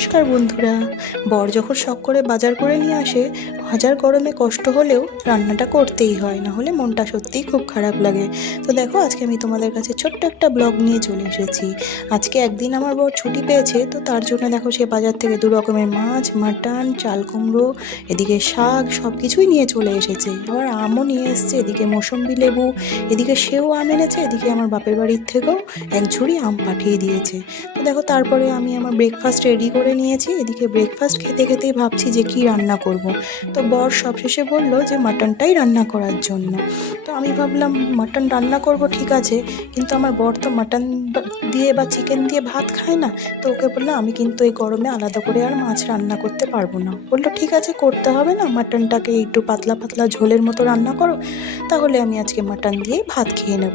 নমস্কার বন্ধুরা। বর যখন শখ করে বাজার করে নিয়ে আসে, হাজার গরমে কষ্ট হলেও রান্নাটা করতেই হয়, না হলে মনটা সত্যিই খুব খারাপ লাগে। তো দেখো, আজকে আমি তোমাদের কাছে ছোট্ট একটা ব্লগ নিয়ে চলে এসেছি। আজকে একদিন আমার বর ছুটি পেয়েছে, তো তার জন্য দেখো সে বাজার থেকে 2 রকমের মাছ, মাটন, চাল কুমড়ো, এদিকে শাক সব কিছুই নিয়ে চলে এসেছে। আবার আমও নিয়ে এসছে, এদিকে মৌসম্বি লেবু, এদিকে সেও আম এনেছে, এদিকে আমার বাপের বাড়ির থেকেও এক ঝুড়ি আম পাঠিয়ে দিয়েছে। তো দেখো, তারপরে আমি আমার ব্রেকফাস্ট রেডি করে নিয়েছি। এদিকে ব্রেকফাস্ট খেতে খেতেই ভাবছি যে কি রান্না করব। তো বর সবশেষে বলল যে মাটনটাই রান্না করার জন্য। তো আমি ভাবলাম মাটন রান্না করব, ঠিক আছে, কিন্তু আমার বর তো মাটন দিয়ে বা চিকেন দিয়ে ভাত খায় না। তো ওকে বললাম আমি কিন্তু এই গরমে আলাদা করে আর মাছ রান্না করতে পারবো না। বললো ঠিক আছে, করতে হবে না, মাটনটাকে একটু পাতলা পাতলা ঝোলের মতো রান্না করো, তাহলে আমি আজকে মাটন দিয়েই ভাত খেয়ে নেব।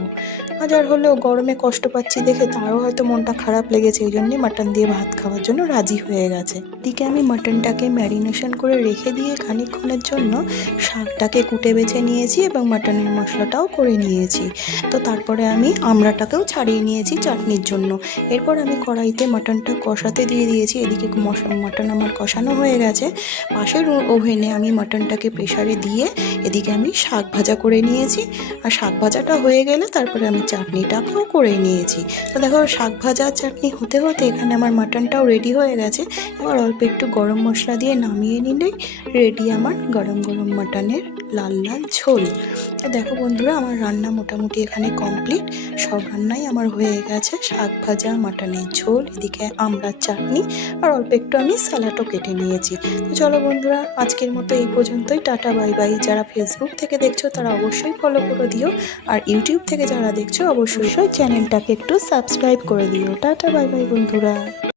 হাজার হলেও গরমে কষ্ট পাচ্ছি দেখে তারও হয়তো মনটা খারাপ লেগেছে, এই জন্যই মাটন দিয়ে ভাত খাওয়ার জন্য রাজি হয়ে গেছে। এদিকে আমি মাটনটাকে ম্যারিনেশন করে রেখে দিয়ে খানিকক্ষণের জন্য শাকটাকে কুটে বেছে নিয়েছি এবং মাটনের মশলাটাও করে নিয়েছি। তো তারপরে আমি আমড়াটাকেও ছাড়িয়ে নিয়েছি চাটনির জন্য। এরপর আমি কড়াইতে মাটনটা কষাতে দিয়ে দিয়েছি। এদিকে মাটন আমার কষানো হয়ে গেছে। পাশের ওভেনে আমি মাটনটাকে প্রেসারে দিয়ে এদিকে আমি শাক ভাজা করে নিয়েছি। আর শাক ভাজাটা হয়ে গেলে তারপরে আমি চাটনিটাকেও করে নিয়েছি। তো দেখো, শাক ভাজা চাটনি হতে হতে এখানে আমার মাটনটাও রেডি হয়ে গেছে। এবার অল্প একটু গরম মশলা দিয়ে নামিয়ে নিলেই রেডি আমার গরম গরম মাটনের লাল লাল ঝোল। তো দেখো বন্ধুরা, আমার রান্না মোটামুটি এখানে কমপ্লিট। সব রান্নাই আমার হয়ে গেছে। শাক ভাজা, মাটনের ঝোল, এদিকে আমড়ার চাটনি, আর অল্প একটু আমি স্যালাডও কেটে নিয়েছি। তো চলো বন্ধুরা, আজকের মতো এই পর্যন্তই। Tata bye bye. যারা ফেসবুক থেকে দেখছো তারা অবশ্যই ফলো করে দিও, আর ইউটিউব থেকে যারা দেখছো অবশ্যই চ্যানেলটাকে একটু সাবস্ক্রাইব করে দিও। টাটা বাই বাই বন্ধুরা।